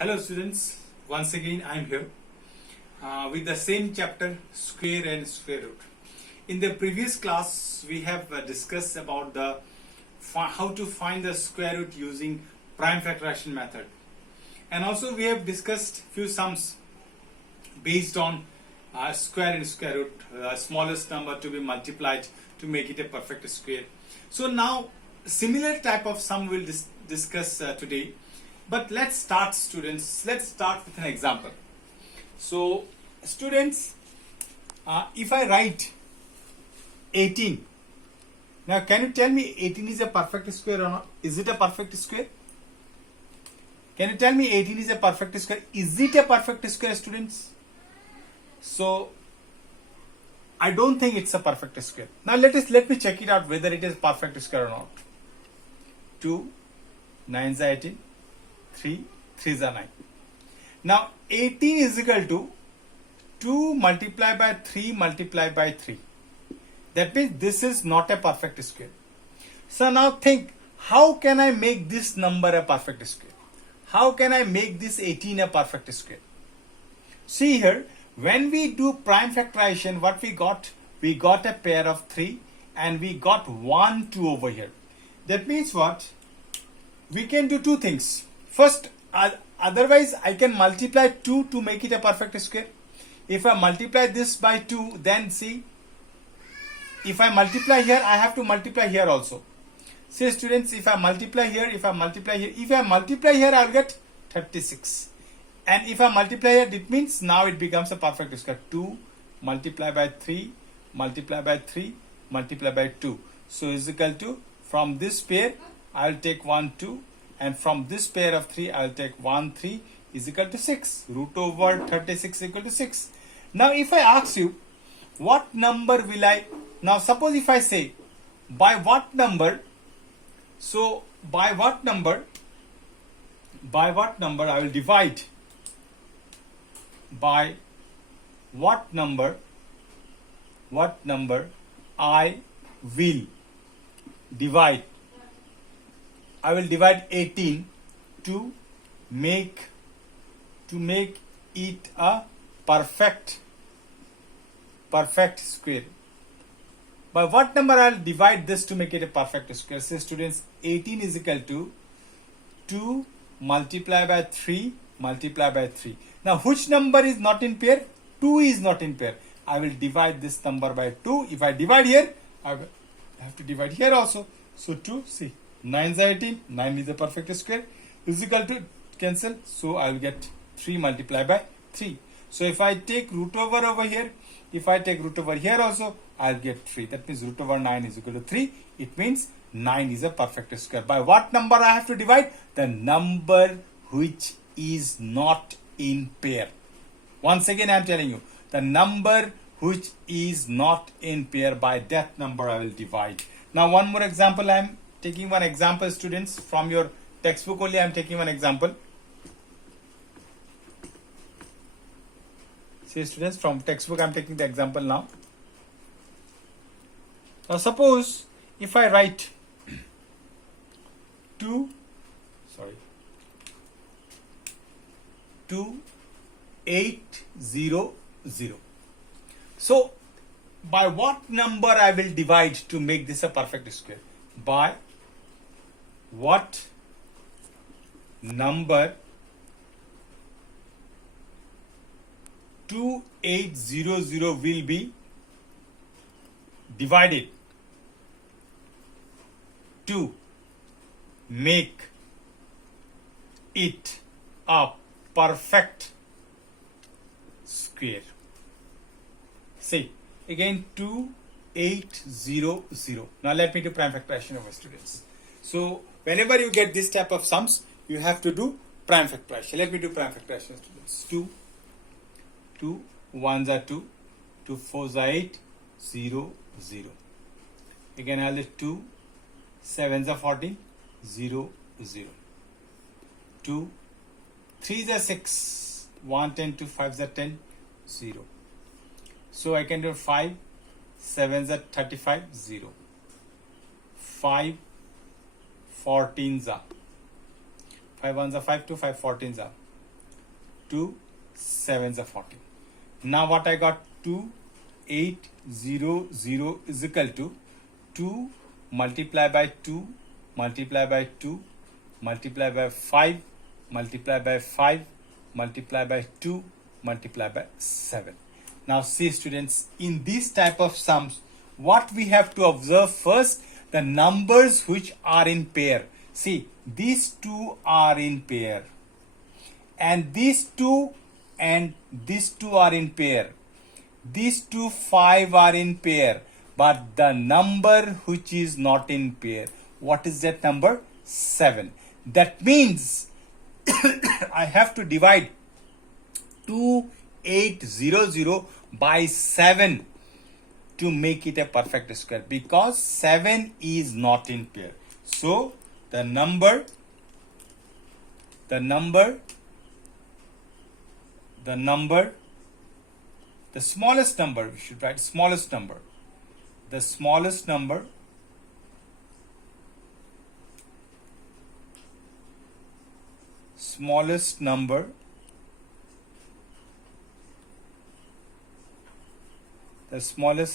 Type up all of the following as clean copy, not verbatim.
Hello students, once again I am here with the same chapter square and square root. In the previous class we have discussed about the how to find the square root using prime factorization method, and also we have discussed few sums based on square and square root, smallest number to be multiplied to make it a perfect square. So now similar type of sum we'll discuss today. But let's start, students. Let's start with an example. So, students, if I write 18, now can you tell me 18 is a perfect square or not? Is it a perfect square? Can you tell me 18 is a perfect square? Is it a perfect square, students? So, I don't think it's a perfect square. Now let me check it out whether it is perfect square or not. 2, 9 is 18. 3 is 9. Now 18 is equal to 2 multiplied by 3 multiplied by 3. That means this is not a perfect square. So now think, how can I make this number a perfect square? How can I make this 18 a perfect square? See here, when we do prime factorization, what we got? We got a pair of 3 and we got 1, 2 over here. That means what? We can do two things. First, otherwise I can multiply 2 to make it a perfect square. If I multiply this by 2, then see, if I multiply here, I have to multiply here also. See students, if I multiply here, if I multiply here, I will get 36. And if I multiply here, it means now it becomes a perfect square. 2 multiplied by 3 multiplied by 3 multiplied by 2. So is equal to, from this pair, I will take 1, 2. And from this pair of 3, I will take 1, 3 is equal to 6. Root over 36 equal to 6. Now, if I ask you, what number will I... Now, suppose if I say, by what number... So, by what number I will divide? By what number I will divide? I will divide 18 to make it a perfect square. By what number I will divide this to make it a perfect square? Say students, 18 is equal to 2 multiplied by 3 multiplied by 3. Now which number is not in pair? 2 is not in pair. I will divide this number by 2. If I divide here, I will have to divide here also. So 2, see. 9 is 18, 9 is a perfect square, is equal to cancel, so I will get 3 multiplied by 3. So if I take root over here, if I take root over here also, I will get 3. That means root over 9 is equal to 3. It means 9 is a perfect square. By what number I have to divide? The number which is not in pair. Once again I am telling you, the number which is not in pair, by that number I will divide. Now one more example, I am taking one example, students, from your textbook only. I am taking one example. See students, from textbook I am taking the example now. Now suppose if I write 2800. So by what number I will divide to make this a perfect square? By what number 2800 will be divided to make it a perfect square? See, again 2800. Now let me do prime factorization over, students. So whenever you get this type of sums, you have to do prime factorization. Let me do prime factorization, students. 2 1s are 2, 2 4s are 8, 0 0. Again I'll do 2 7s are 14, 0 0. 2 3s are 6, 1 10, 2 5s are 10, 0. So I can do 5 7s are 35, 0. 5 14s are 5 1s are 5 2 5 14s are 2 sevens are 14. Now what I got, 2800 is equal to 2 multiply by 2 multiply by 2 multiply by 5 multiply by 5 multiply by 2 multiply by 7. Now see students, in these type of sums, what we have to observe first, the numbers which are in pair. See, these two are in pair, and these two and these two are in pair. These two 5 are in pair, but the number which is not in pair, what is that number? 7. That means I have to divide 2800 by 7 to make it a perfect square, because 7 is not in pair. So the smallest number, we should write smallest number. The smallest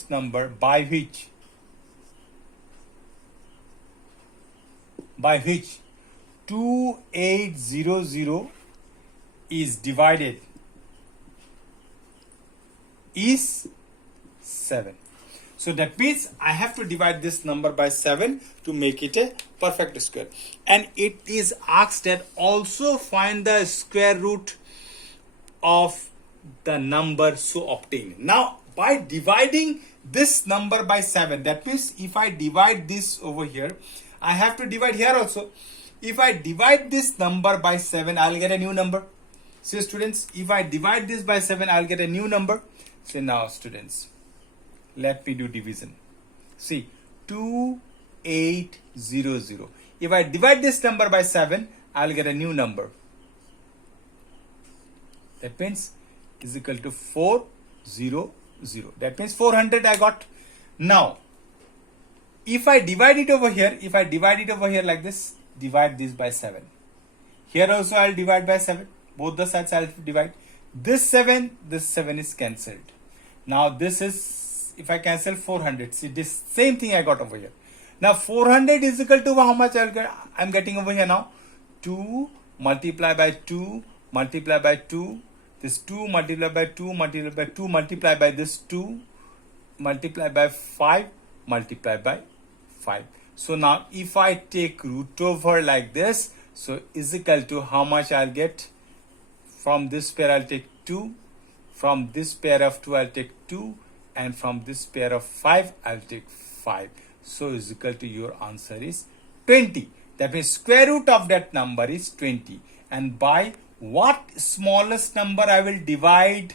number by which 2800 is divided is 7. So that means I have to divide this number by 7 to make it a perfect square. And it is asked that also find the square root of the number so obtained. Now by dividing this number by 7, that means if I divide this over here, I have to divide here also. If I divide this number by 7, I'll get a new number. See students, if I divide this by 7, I'll get a new number. So now students, let me do division. See, 2800. If I divide this number by 7, I'll get a new number. That means is equal to 400. That means 400 I got. Now, if I divide it over here, like this, divide this by 7. Here also I'll divide by 7. Both the sides I'll divide. This 7 is cancelled. Now this is, if I cancel 400, see this same thing I got over here. Now 400 is equal to how much I'm getting over here now? 2 multiply by 2 multiply by 2. This 2 multiply by 2 multiply by 2 multiply by this 2 multiply by 5 multiply by 5. So now if I take root over like this, so is equal to how much I'll get? From this pair I'll take 2, from this pair of 2 I'll take 2, and from this pair of 5 I'll take 5. So is equal to, your answer is 20. That means square root of that number is 20. And by what smallest number I will divide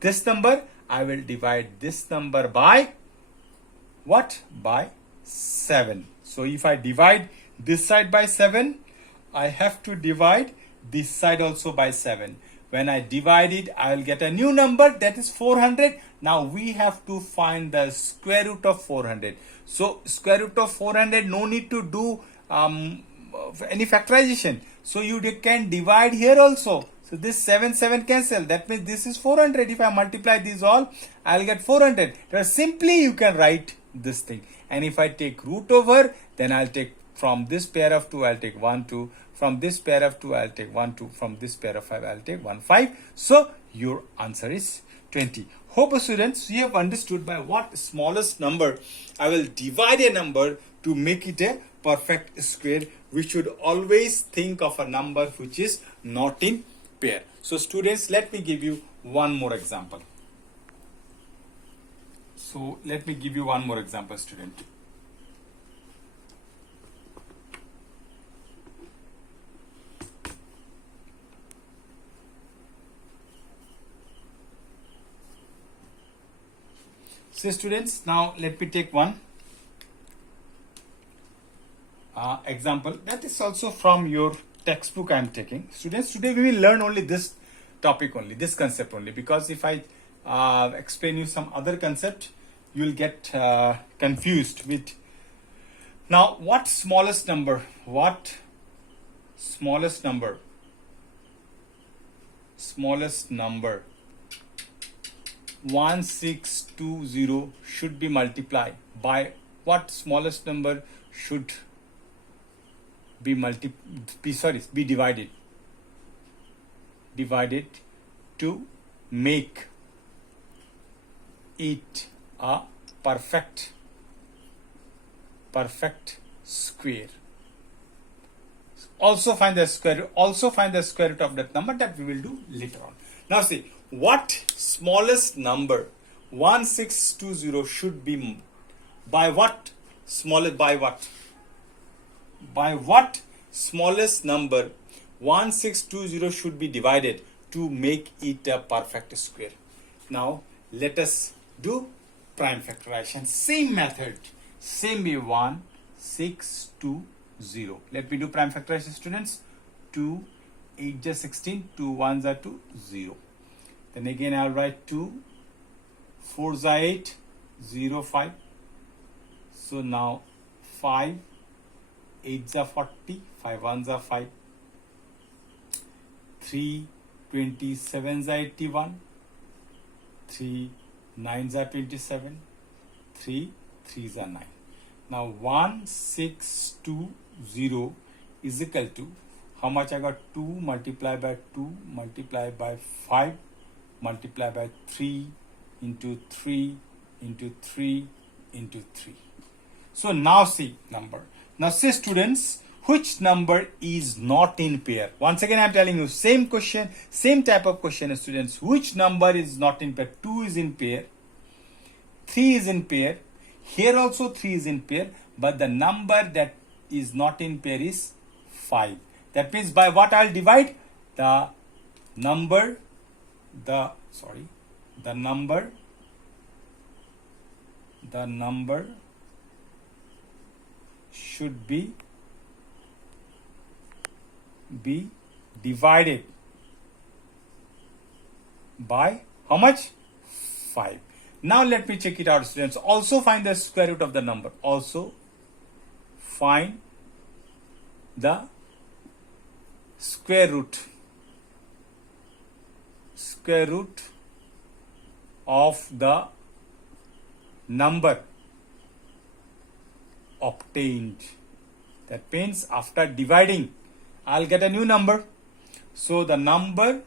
this number? I will divide this number by what? By 7. So if I divide this side by 7, I have to divide this side also by 7. When I divide it, I will get a new number, that is 400. Now we have to find the square root of 400. So square root of 400, no need to do any factorization. So you can divide here also. So this 7 cancel. That means this is 400. If I multiply these all, I'll get 400. Simply you can write this thing. And if I take root over, then I'll take from this pair of 2, I'll take 1, 2. From this pair of 2, I'll take 1, 2. From this pair of 5, I'll take 1, 5. So your answer is 20. Hope students, you have understood by what smallest number I will divide a number to make it a perfect square. We should always think of a number which is not in pair. So students, let me give you one more example. Student. So students, now let me take one example that is also from your textbook I am taking. Students, today we will learn only this topic only, this concept only, because if I explain you some other concept, you will get confused with. Now what smallest number smallest number 1620 should be multiplied by what smallest number should be divided to make it a perfect square. Also find the square root of that number. That we will do later on. Now see, what smallest number 1620 should be by what smallest number 1620 should be divided to make it a perfect square. Now let us do prime factorization. Same method, same way. 1620. Let me do prime factorization, students. 2 8 is 16, 2 1s are 2, 0. Then again I'll write 2 4s are 8, 0 5. So now 5 8s are 40, 5 1s are 5. 3 27s are 81, 3 9s are 27, 3 3s are 9. Now 1620 is equal to how much? I got 2 multiplied by 2 multiplied by 5 multiplied by 3 into 3 into 3 into 3. So now see number. Now say students, which number is not in pair? Once again I am telling you, same question, same type of question, students. Which number is not in pair? 2 is in pair, 3 is in pair, here also 3 is in pair, but the number that is not in pair is 5. That means by what I'll divide? The number should be divided by how much? 5. Now let me check it out, students. Also find the square root of the number. Also find the square root of the number obtained. That means after dividing I'll get a new number. So the number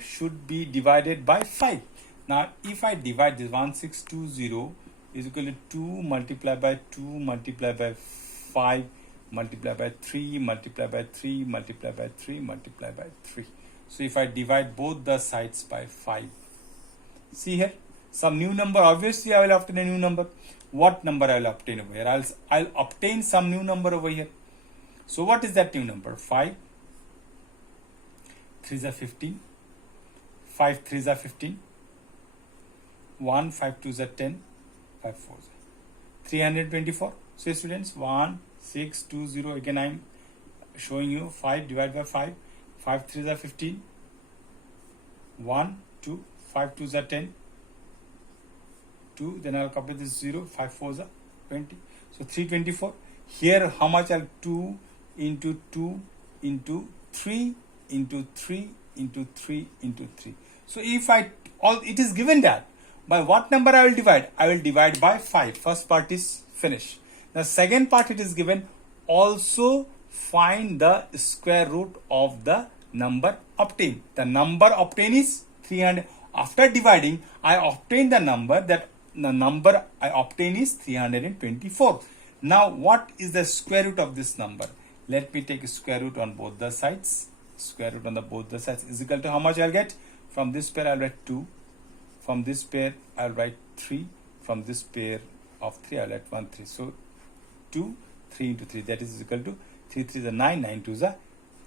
should be divided by 5. Now if I divide this 1620 is equal to 2 multiplied by 2 multiplied by 5 multiplied by 3 multiplied by 3 multiplied by 3 multiplied by 3. So if I divide both the sides by 5, see here some new number. Obviously I will obtain a new number. What number I will obtain over here? I'll obtain some new number over here. So what is that new number? 5 3s are 15, 5 3s are 15, 1 5 2s are 10, 5 4s are 324. So students, 1620, again I am showing you 5 divided by 5, 5 3s are 15, 1 2, 5 2s are 10, 2, then I'll copy this 0, 5 4s are 20. So 324. Here how much? I'll 2 into 2 into 3 into 3 into 3 into 3. So if it is given that by what number I will divide? I will divide by 5. First part is finished. The second part, it is given also find the square root of the number obtained. The number obtained is 300. After dividing, I obtain the number I obtain is 324. Now what is the square root of this number? Let me take a square root on both the sides. Square root on both the sides is equal to how much I'll get? From this pair I'll write 2. From this pair I'll write 3. From this pair of 3 I'll write 1 3. So 2 3 into 3, that is equal to 3 3 is 9, 9 2 is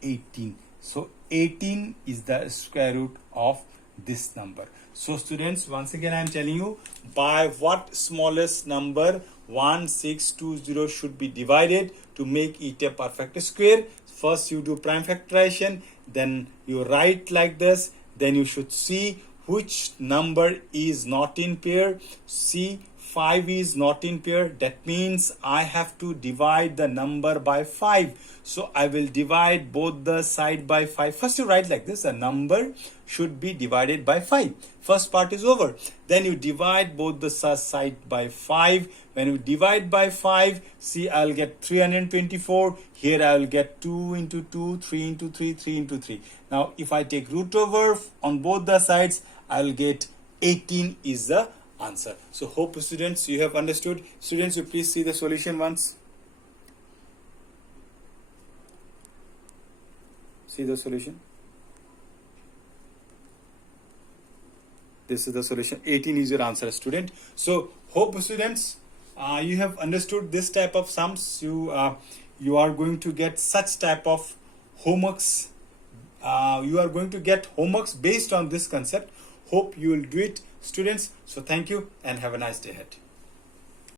18. So 18 is the square root of this number. So students, once again I am telling you by what smallest number 1620 should be divided to make it a perfect square. First you do prime factorization, then you write like this, then you should see which number is not in pair. See, 5 is not in pair. That means I have to divide the number by 5. So I will divide both the side by 5. First you write like this, a number should be divided by 5. First part is over. Then you divide both the side by 5. When you divide by 5, see, I'll get 324. Here I will get 2 into 2, 3 into 3, 3 into 3. Now if I take root over on both the sides, I will get 18 is the answer. So hope students you have understood. Students, you please see the solution once. See the solution. This is the solution. 18 is your answer, student. So hope students you have understood this type of sums. You are going to get such type of homeworks. You are going to get homeworks based on this concept. Hope you will do it, students. So thank you and have a nice day ahead.